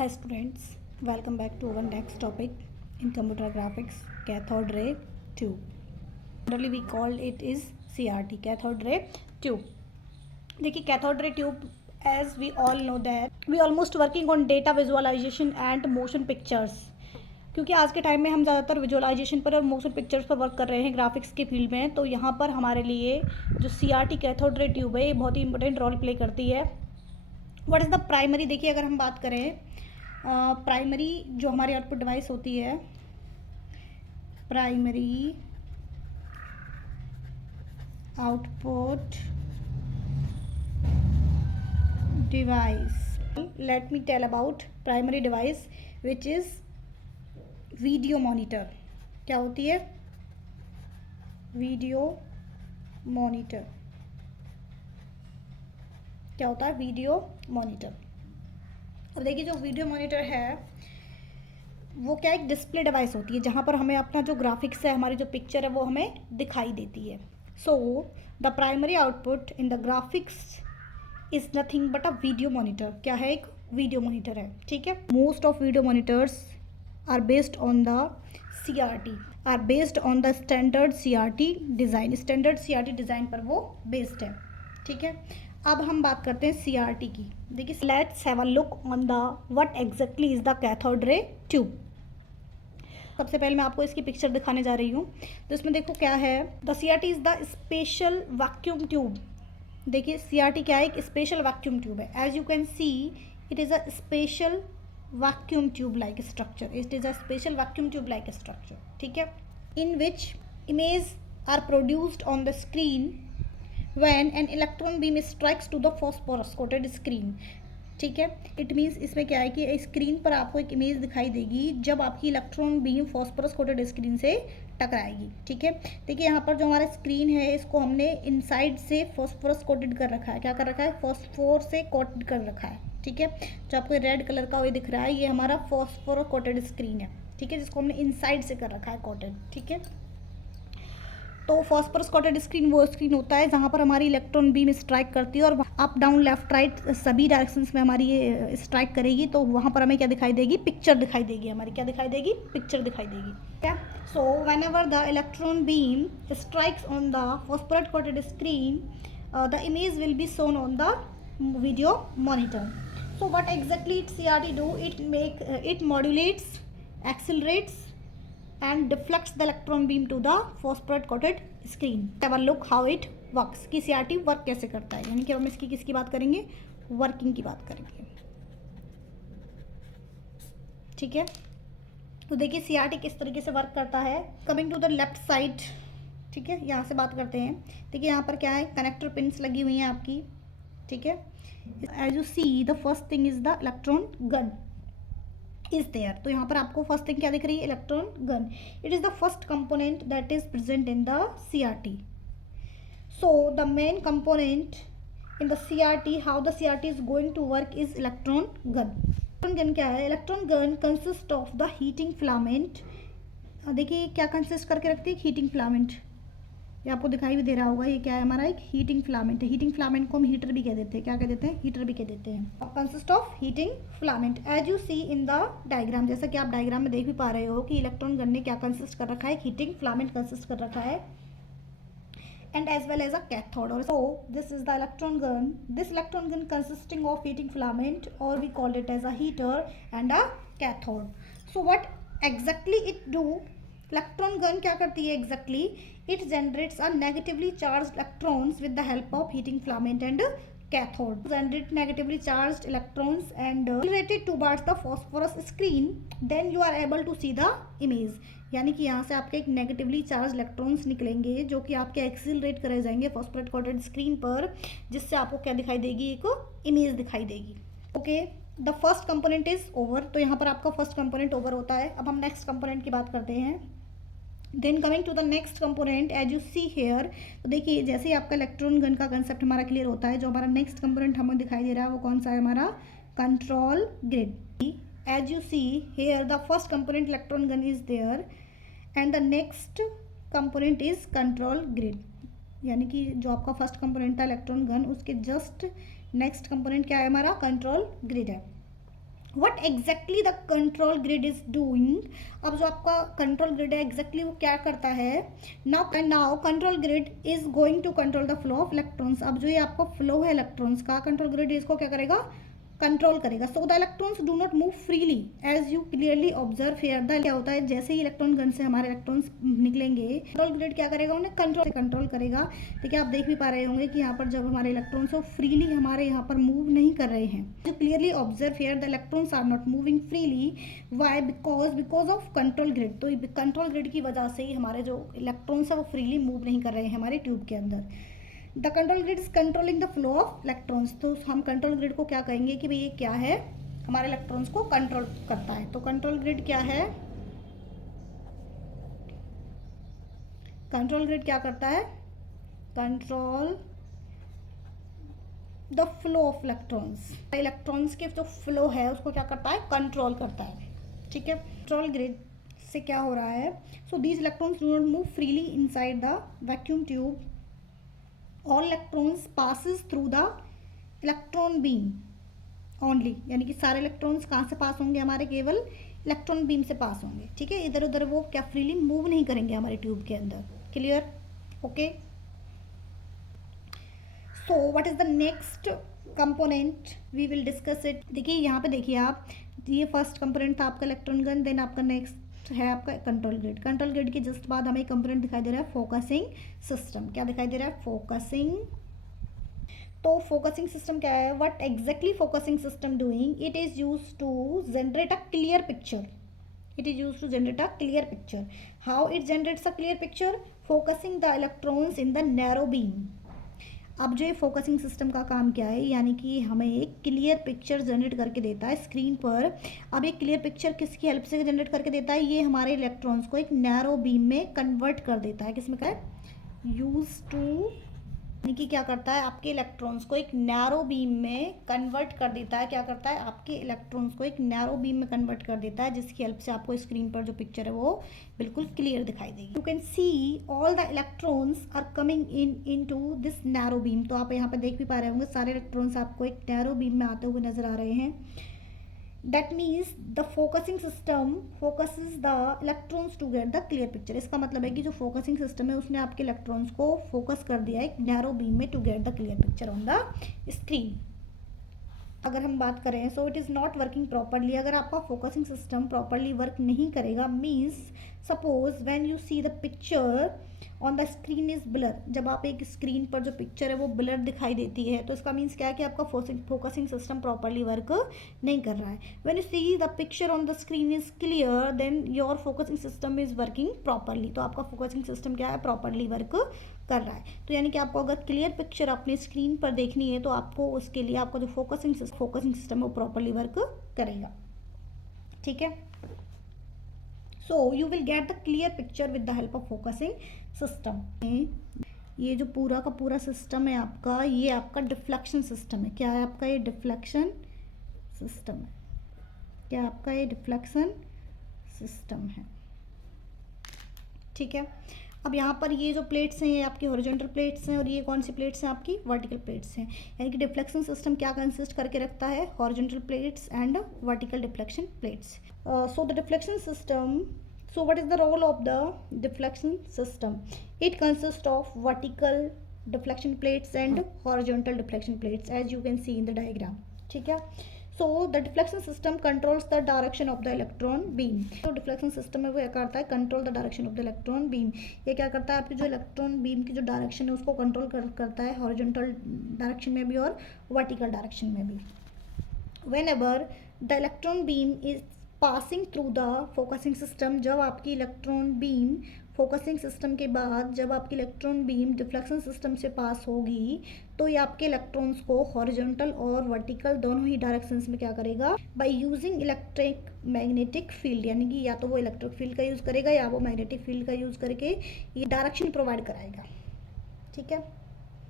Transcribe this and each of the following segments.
Hi students, welcome back to our next topic in computer graphics, cathode ray tube. Generally we call it is CRT, cathode ray tube. देखिए cathode ray tube, as we all know that we almost working on data visualization and motion pictures. क्योंकि आज के time में हम ज़्यादातर visualisation पर और motion pictures पर वर्क कर रहे हैं ग्राफिक्स के फील्ड में, तो यहाँ पर हमारे लिए जो CRT कैथोड रे ट्यूब है ये बहुत ही इंपॉर्टेंट रोल प्ले करती है. What is the primary. देखिए अगर हम बात करें प्राइमरी जो हमारी आउटपुट डिवाइस होती है, primary output device, let me tell about primary device which is video monitor. क्या होती है? Video monitor. क्या होता है? Video monitor. अब देखिए जो वीडियो मॉनिटर है वो क्या एक डिस्प्ले डिवाइस होती है जहाँ पर हमें अपना जो ग्राफिक्स है, हमारी जो पिक्चर है वो हमें दिखाई देती है. So the primary output in the graphics is nothing but a video monitor. क्या है? एक वीडियो मॉनिटर है. ठीक है. Most of video monitors are based on the CRT, are based on the standard CRT design. Standard CRT design पर वो based है. ठीक है. अब हम बात करते हैं CRT की. देखिए let's have a look on the what exactly is the cathode ray tube. सबसे पहले मैं आपको इसकी पिक्चर दिखाने जा रही हूँ. तो इसमें देखो क्या है. The CRT is the special vacuum tube. देखिए CRT क्या है? एक स्पेशल वैक्यूम ट्यूब है. As you can see it is a special vacuum tube like structure. It is a special vacuum tube like structure. ठीक है. In which image are produced on the screen when an electron beam strikes to the phosphorus coated screen. ठीक है. It means इसमें क्या है कि screen पर आपको एक इमेज दिखाई देगी जब आपकी electron beam phosphorus coated screen से टकराएगी. ठीक है. देखिए यहाँ पर जो हमारा स्क्रीन है इसको हमने इनसाइड से फॉस्फोरस कोटेड कर रखा है. क्या कर रखा है? फॉस्फोर से कोटेड कर रखा है. ठीक है. जो आपको रेड कलर का ये दिख रहा है ये हमारा फॉस्फोरो कोटेड स्क्रीन है. ठीक है. जिसको हमने इनसाइड से कर रखा है कोटेड. ठीक है. तो फॉस्फोरस कोटेड स्क्रीन वो स्क्रीन होता है जहाँ पर हमारी इलेक्ट्रॉन बीम स्ट्राइक करती है और अप डाउन लेफ्ट राइट सभी डायरेक्शंस में हमारी ये स्ट्राइक करेगी. तो वहाँ पर हमें क्या दिखाई देगी? पिक्चर दिखाई देगी. हमारी क्या दिखाई देगी? पिक्चर दिखाई देगी. क्या? So whenever the electron beam strikes on the phosphorate coated screen the image will be shown on the video monitor. So what exactly it CRT do? It modulates, accelerates and deflects the electron beam to the phosphorate coated screen. Have a look how it works. कि CRT work कैसे करता है. यानी कि हम इसकी किसकी बात करेंगे? वर्किंग की बात करेंगे. ठीक है. तो देखिए CRT किस तरीके से वर्क करता है. Coming to the left side. ठीक है. यहाँ से बात करते हैं. देखिए यहाँ पर क्या है? कनेक्टर पिन्स लगी हुई हैं आपकी. ठीक है. As you see the first thing is the electron gun is there. तो यहाँ पर आपको फर्स्ट थिंग क्या दिख रही है? Electron gun. It is the first component that is present in the CRT. So the main component in the CRT, how the CRT is going to work is electron gun. Electron gun क्या है? Electron gun consist of the heating filament. देखिए क्या consist करके रखती है? Heating filament. ये आपको दिखाई भी दे रहा होगा. ये क्या है? हमारा एक हीटिंग फिलामेंट है. हीटिंग फिलामेंट को हम हीटर भी कह देते हैं. क्या कह देते हैं? हीटर भी कह देते हैं. Consist of heating filament as you see in the diagram. जैसा कि आप डायग्राम में देख भी पा रहे हो कि इलेक्ट्रॉन गन ने क्या कंसिस्ट कर रखा है? हीटिंग फिलामेंट कंसिस्ट कर रखा है and as well as a cathode. So this is the electron gun. This electron gun consisting of heating filament और we called it as a heater and a cathode. So what exactly it do? Electron gun क्या करती है exactly? It generates a negatively charge electrons with the help of heating filament and cathode. Generate negatively charge electrons and related towards the phosphorus screen. Then you are able to see the image. यानी कि यहाँ से आपके एक negatively charge electrons निकलेंगे जो कि आपके एक्सिलरेट करे जाएंगे फॉस्फोरेट कोटेड स्क्रीन पर, जिससे आपको क्या दिखाई देगी? एक इमेज दिखाई देगी. Okay. The first component is over. तो यहाँ पर आपका फर्स्ट कंपोनेंट ओवर होता है. अब हम नेक्स्ट कंपोनेंट की बात करते हैं. Then coming to the next component as you see here. तो देखिए जैसे ही आपका इलेक्ट्रॉन गन का कंसेप्ट हमारा क्लियर होता है, जो हमारा नेक्स्ट कंपोनेंट हमें दिखाई दे रहा है वो कौन सा है? हमारा control grid. As you see here the first component electron gun is there and the next component is control grid. यानी कि जो आपका फर्स्ट कंपोनेंट था इलेक्ट्रॉन गन, उसके जस्ट नेक्स्ट कंपोनेंट क्या है? हमारा कंट्रोल ग्रिड है. What exactly the control grid is doing. अब जो आपका कंट्रोल ग्रिड है एग्जैक्टली वो क्या करता है, now control grid is going to control the flow of electrons. अब जो ये आपका फ्लो है इलेक्ट्रॉन्स का, कंट्रोल ग्रिड इसको क्या करेगा, कंट्रोल करेगा। So the electrons do not move freely as you clearly observe here. The क्या होता है, जैसे ही इलेक्ट्रॉन गन से हमारे इलेक्ट्रॉन्स निकलेंगे, कंट्रोल ग्रिड क्या करेगा, उन्हें कंट्रोल करेगा। ठीक है, आप देख भी पा रहे होंगे कि यहाँ पर जब हमारे इलेक्ट्रॉन्स वो फ्रीली हमारे यहाँ पर मूव नहीं कर रहे हैं। जो clearly observe here the electrons are not moving freely. Why? Because of control grid. तो कंट्रोल ग्रिड की वजह से ही हमारे जो इलेक्ट्रॉन्स है वो फ्रीली मूव नहीं कर रहे हैं हमारे ट्यूब के अंदर। The control grid is controlling the flow of electrons. तो हम कंट्रोल ग्रिड को क्या कहेंगे कि भाई ये क्या है, हमारे इलेक्ट्रॉन्स को कंट्रोल करता है। तो कंट्रोल ग्रिड क्या है, कंट्रोल ग्रिड क्या करता है, control the flow of electrons. Electrons के जो फ्लो है उसको क्या करता है, कंट्रोल करता है। ठीक है, कंट्रोल ग्रिड से क्या हो रहा है, so these electrons do not move freely inside the vacuum tube. All electrons passes through the electron beam only, यानी कि सारे इलेक्ट्रॉन्स कहाँ से पास होंगे, हमारे केवल इलेक्ट्रॉन बीम से पास होंगे। ठीक है, इधर उधर वो क्या फ्रीली मूव नहीं करेंगे हमारे ट्यूब के अंदर। Clear? Okay. So what is the next component, we will discuss it. देखिए यहाँ पे देखिए आप, ये फर्स्ट कंपोनेंट था आपका इलेक्ट्रॉन गन, देन आपका नेक्स्ट है आपका कंट्रोल ग्रिड। कंट्रोल ग्रिड के जस्ट बाद हमें कंपोनेंट दिखाई दे रहा है फोकसिंग सिस्टम। क्या दिखाई दे रहा है, फोकसिंग। तो फोकसिंग सिस्टम क्या है, what exactly focusing system doing, it is use to generate a clear picture. It is used to generate a clear picture. How it generates a clear picture? Focusing the electrons in the narrow beam. अब जो ये focusing system का काम क्या है, यानी कि हमें एक क्लियर पिक्चर जनरेट करके देता है स्क्रीन पर। अब एक क्लियर पिक्चर किसकी हेल्प से जनरेट करके देता है, ये हमारे इलेक्ट्रॉन्स को एक नैरो बीम में कन्वर्ट कर देता है। किसमें क्या है, यूज टू, यानी कि क्या करता है, आपके इलेक्ट्रॉन्स को एक नैरो बीम में कन्वर्ट कर देता है। क्या करता है, आपके इलेक्ट्रॉन्स को एक नैरो बीम में कन्वर्ट कर देता है, जिसकी हेल्प से आपको स्क्रीन पर जो पिक्चर है वो बिल्कुल क्लियर दिखाई देगी। You can see all the electrons are coming in to this narrow beam. तो आप यहाँ पे देख भी पा रहे होंगे सारे इलेक्ट्रॉन्स आपको एक नैरो बीम में आते हुए नजर आ रहे हैं। That means the focusing system focuses the electrons to get the clear picture. इसका मतलब है कि जो फोकसिंग सिस्टम है उसने आपके इलेक्ट्रॉन्स को फोकस कर दिया है एक नैरो बीम में to get the clear picture on the screen. अगर हम बात करें, so it is not working properly. अगर आपका फोकसिंग सिस्टम प्रॉपरली वर्क नहीं करेगा, means suppose when you see the picture on the screen is blur. जब आप एक स्क्रीन पर जो पिक्चर है वो ब्लर दिखाई देती है, तो इसका मीन्स क्या है कि आपका फोकसिंग सिस्टम प्रॉपरली वर्क नहीं कर रहा है। When you see the picture on the screen is clear, then your focusing system is working properly. तो आपका फोकसिंग सिस्टम क्या है, प्रॉपरली वर्क कर रहा है। तो यानी कि आपको अगर क्लियर पिक्चर अपनी स्क्रीन पर देखनी है तो आपको उसके लिए आपका जो फोकसिंग सिस्टम है वो प्रॉपरली वर्क करेगा। ठीक है, so you will get the clear picture with the help of focusing system. ये जो पूरा का पूरा सिस्टम है आपका, ये आपका डिफ्लेक्शन सिस्टम है। क्या है आपका, ये डिफ्लेक्शन सिस्टम है। क्या आपका ये डिफ्लेक्शन सिस्टम है। ठीक है, अब यहाँ पर ये जो प्लेट्स हैं ये आपकी हॉरिजॉन्टल प्लेट्स हैं और ये कौन सी प्लेट्स हैं, आपकी वर्टिकल प्लेट्स हैं। यानी कि डिफ्लेक्शन सिस्टम क्या कंसिस्ट करके रखता है, horizontal plates and vertical deflection plates. So the deflection system, so what is the role of the deflection system? It consists of vertical deflection plates and horizontal deflection plates, as you can see in the diagram. ठीक है, so the deflection system controls the direction of the electron beam. तो deflection system है वो क्या करता है, control the direction of the electron beam. ये क्या करता है, आपकी जो इलेक्ट्रॉन बीम की जो डायरेक्शन है उसको कंट्रोल करता है, हॉरिजॉन्टल डायरेक्शन में भी और वर्टिकल डायरेक्शन में भी। whenever the electron beam is passing through the focusing system, जब आपकी इलेक्ट्रॉन बीम फोकसिंग सिस्टम के बाद जब आपकी इलेक्ट्रॉन बीम डिफ्लेक्शन सिस्टम से पास होगी, तो ये आपके इलेक्ट्रॉन्स को हॉरिजॉन्टल और वर्टिकल दोनों ही डायरेक्शंस में क्या करेगा, by using electric magnetic field, यानी कि या तो वो इलेक्ट्रिक फील्ड का यूज़ करेगा या वो मैग्नेटिक फील्ड का यूज़ करके ये डायरेक्शन प्रोवाइड कराएगा। ठीक है,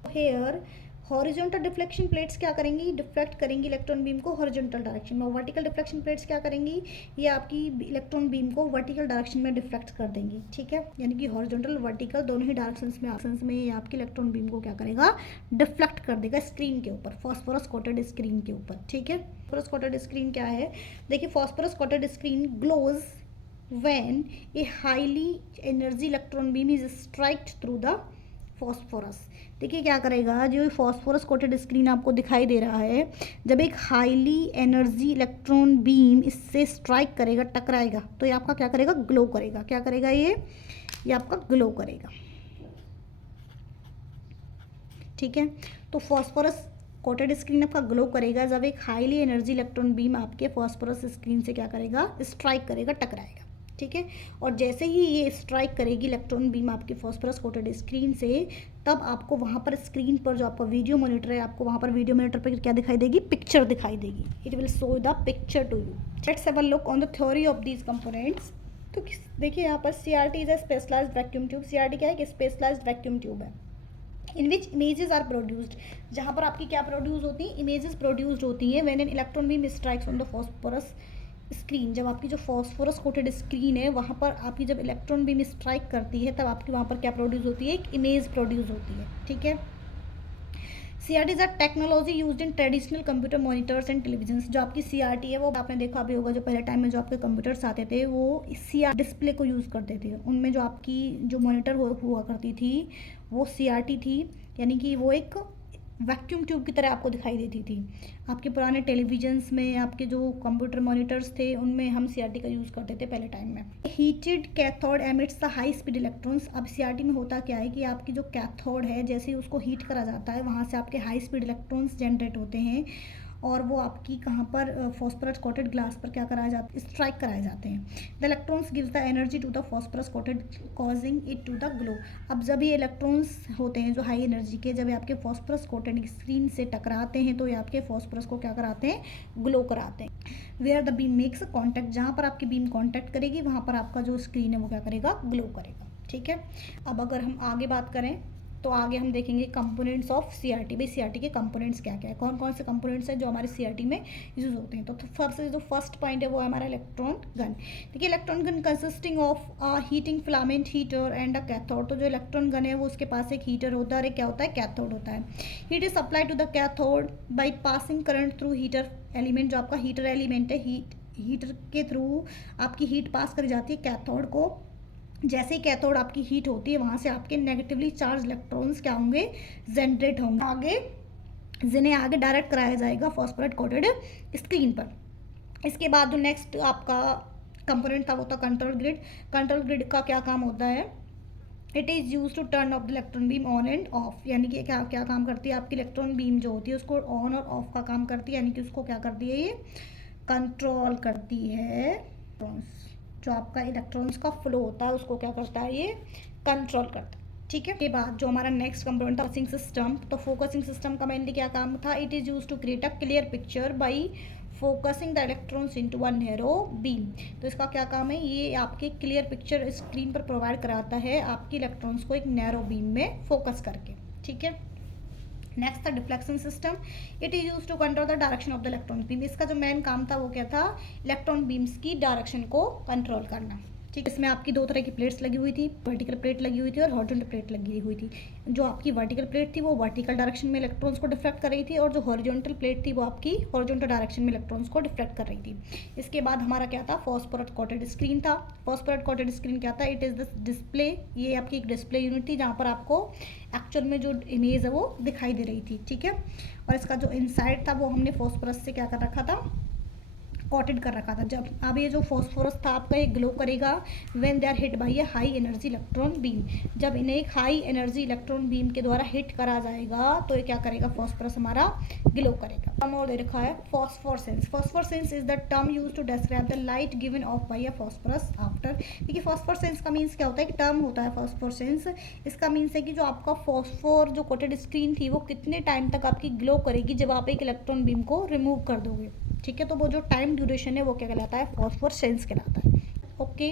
हेयर हॉरिजॉन्टल डिफ्लेक्शन प्लेट्स क्या करेंगी, डिफ्लेक्ट करेंगी इलेक्ट्रॉन बीम को हॉरिजॉन्टल डायरेक्शन में। वर्टिकल डिफ्लेक्शन प्लेट्स क्या करेंगी, ये आपकी इलेक्ट्रॉन बीम को वर्टिकल डायरेक्शन में डिफ्लेक्ट कर देंगी, ठीक है। यानी कि हॉरिजॉन्टल वर्टिकल दोनों ही डायरेक्शंस में ये आपकी इलेक्ट्रॉन बीम को क्या करेगा, डिफ्लेक्ट कर देगा स्क्रीन के ऊपर, फॉस्फोरस कोटेड स्क्रीन के ऊपर, ठीक है। फॉस्फोरस कोटेड स्क्रीन क्या है, देखिए phosphorus coated screen glows when a highly energy electron beam is struck through the phosphorus। देखिए क्या करेगा, जो फॉस्फोरस कोटेड स्क्रीन आपको दिखाई दे रहा है, जब एक हाईली एनर्जी इलेक्ट्रॉन बीम इससे स्ट्राइक करेगा, टकराएगा, तो ये आपका क्या करेगा, ग्लो करेगा। क्या करेगा ये आपका ग्लो करेगा, ठीक है। तो फॉस्फोरस कोटेड स्क्रीन आपका ग्लो करेगा जब एक हाईली एनर्जी इलेक्ट्रॉन बीम आपके फॉस्फोरस स्क्रीन से क्या करेगा, स्ट्राइक करेगा, टकराएगा, ठीक है। और जैसे ही ये स्ट्राइक करेगी इलेक्ट्रॉन बीम आपके फॉस्फोरस कोटेड स्क्रीन से, तब आपको वहाँ पर स्क्रीन पर जो आपका वीडियो मॉनिटर है, आपको वहाँ पर वीडियो मॉनिटर पर क्या दिखाई देगी, पिक्चर दिखाई देगी। It will show the picture to you. Let's have a look on the theory of these components. तो देखिए यहाँ पर CRT is a specialised vacuum tube. CRT क्या है कि स्पेशलाइज्ड वैक्यूम ट्यूब है in which images are produced, जहाँ पर आपकी क्या प्रोड्यूस होती है, इमेजेस प्रोड्यूस्ड होती हैं when an electron beam strikes on the phosphorus screen. जब आपकी जो फॉस्फोरस कोटेड स्क्रीन है वहाँ पर आपकी जब इलेक्ट्रॉन बीम स्ट्राइक करती है, तब आपकी वहाँ पर क्या प्रोड्यूस होती है, एक इमेज प्रोड्यूस होती है, ठीक है। CRT is a technology used in traditional computer monitors and television. जो आपकी CRT है वो आपने देखा भी होगा, जो पहले टाइम में जो आपके कंप्यूटर्स आते थे वो CRT डिस्प्ले को यूज़ करते थे। उनमें जो आपकी जो मॉनिटर हुआ करती थी वो CRT थी, यानी कि वो एक वैक्यूम ट्यूब की तरह आपको दिखाई देती थी। आपके पुराने टेलीविजन्स में, आपके जो कंप्यूटर मॉनिटर्स थे, उनमें हम CRT का यूज़ करते थे पहले टाइम में। Heated cathode emits the high speed electrons. अब CRT में होता क्या है कि आपकी जो कैथोड है, जैसे ही उसको हीट करा जाता है, वहाँ से आपके हाई स्पीड इलेक्ट्रॉन्स जनरेट होते हैं और वो आपकी कहाँ पर फॉस्फोरस कोटेड ग्लास पर क्या कराए जाते, स्ट्राइक कराए जाते हैं। The electrons gives the energy to the phosphorus coated causing it to the glow. अब जब ये इलेक्ट्रॉन्स होते हैं जो हाई एनर्जी के, जब ये आपके फॉस्फोरस कोटेड स्क्रीन से टकराते हैं तो ये आपके फॉस्फोरस को क्या कराते हैं, ग्लो कराते हैं। Where the beam makes contact, जहाँ पर आपकी बीम कॉन्टैक्ट करेगी वहाँ पर आपका जो स्क्रीन है वो क्या करेगा, ग्लो करेगा, ठीक है। अब अगर हम आगे बात करें तो आगे हम देखेंगे कंपोनेंट्स ऑफ CRT। भाई CRT के कंपोनेंट्स क्या क्या है, कौन कौन से कंपोनेंट्स हैं जो हमारे CRT में यूज होते हैं। तो सबसे जो फर्स्ट पॉइंट है वो है हमारा इलेक्ट्रॉन गन। देखिए electron gun consisting of a heating filament heater and a cathode. तो जो इलेक्ट्रॉन गन है वो उसके पास एक हीटर होता है और एक क्या होता है, कैथोड होता है। Heat is supply to the cathode by passing current through heater element. जो आपका हीटर एलिमेंट है, हीटर के थ्रू आपकी हीट पास करी जाती है कैथोड को। जैसे ही कैथोड आपकी हीट होती है, वहाँ से आपके नेगेटिवली चार्ज इलेक्ट्रॉन्स क्या होंगे, जनरेट होंगे, जिन्हें आगे डायरेक्ट कराया जाएगा फॉस्फोरस कोटेड स्क्रीन पर। इसके बाद जो नेक्स्ट आपका कंपोनेंट था वो था कंट्रोल ग्रिड। कंट्रोल ग्रिड का क्या काम होता है, it is use to turn off the electron beam on and off. यानी कि क्या क्या काम करती है, आपकी इलेक्ट्रॉन बीम जो होती है उसको ऑन और ऑफ का काम करती है, यानी कि उसको क्या करती है, ये कंट्रोल करती है। जो आपका इलेक्ट्रॉन्स का फ्लो होता है उसको क्या करता है, ये कंट्रोल करता है, ठीक है। के बाद जो हमारा नेक्स्ट कंपोनेंट था फोकसिंग सिस्टम। तो फोकसिंग सिस्टम का मेनली क्या काम था, it is use to create a clear picture by focusing the electrons into a narrow beam. तो इसका क्या काम है, ये आपके क्लियर पिक्चर स्क्रीन पर प्रोवाइड कराता है आपके इलेक्ट्रॉन्स को एक नैरो बीम में फोकस करके, ठीक है। नेक्स्ट था deflection system. It is use to control the direction of the electron beam. इसका जो मेन काम था वो क्या था, इलेक्ट्रॉन बीम्स की डायरेक्शन को कंट्रोल करना, ठीक। इसमें आपकी दो तरह की प्लेट्स लगी हुई थी, वर्टिकल प्लेट लगी हुई थी और हॉरिजॉन्टल प्लेट लगी हुई थी। जो आपकी वर्टिकल प्लेट थी वो वर्टिकल डायरेक्शन में इलेक्ट्रॉन्स को डिफ्लेक्ट कर रही थी और जो हॉरिजॉन्टल प्लेट थी वो आपकी हॉरिजॉन्टल डायरेक्शन में इलेक्ट्रॉन्स को डिफ्लेक्ट कर रही थी। इसके बाद हमारा क्या था, फॉस्फोरस कोटेड स्क्रीन था। फॉस्फोरस कोटेड स्क्रीन क्या था, इट इज़ द डिस्प्ले। ये आपकी एक डिस्प्ले यूनिट थी जहाँ पर आपको एक्चुअल में जो इमेज है वो दिखाई दे रही थी, ठीक है। और इसका जो इनसाइड था वो हमने फॉस्फोरस से क्या कर रखा था, कोटेड कर रखा था। जब अब ये जो फॉस्फोरस था आपका ये ग्लो करेगा when they are hit by a high energy electron beam. जब इन्हें एक हाई एनर्जी इलेक्ट्रॉन बीम के द्वारा हिट करा जाएगा तो ये क्या करेगा, फॉस्फोरस हमारा ग्लो करेगा। टर्म और दे रखा है phosphorescence. Phosphorescence is the term use to describe the light given off by a phosphorus after. देखिए फॉस्फोरसेंस का मीन्स क्या होता है, कि टर्म होता है फॉस्फोरसेंस। इसका मीन्स है कि जो आपका फॉस्फोर जो कोटेड स्क्रीन थी वो कितने टाइम तक आपकी ग्लो करेगी जब आप एक इलेक्ट्रॉन बीम को रिमूव कर दोगे, ठीक है। तो वो जो टाइम ड्यूरेशन है वो क्या कहलाता है, फॉस्फोरसेंस कहलाता है, ओके।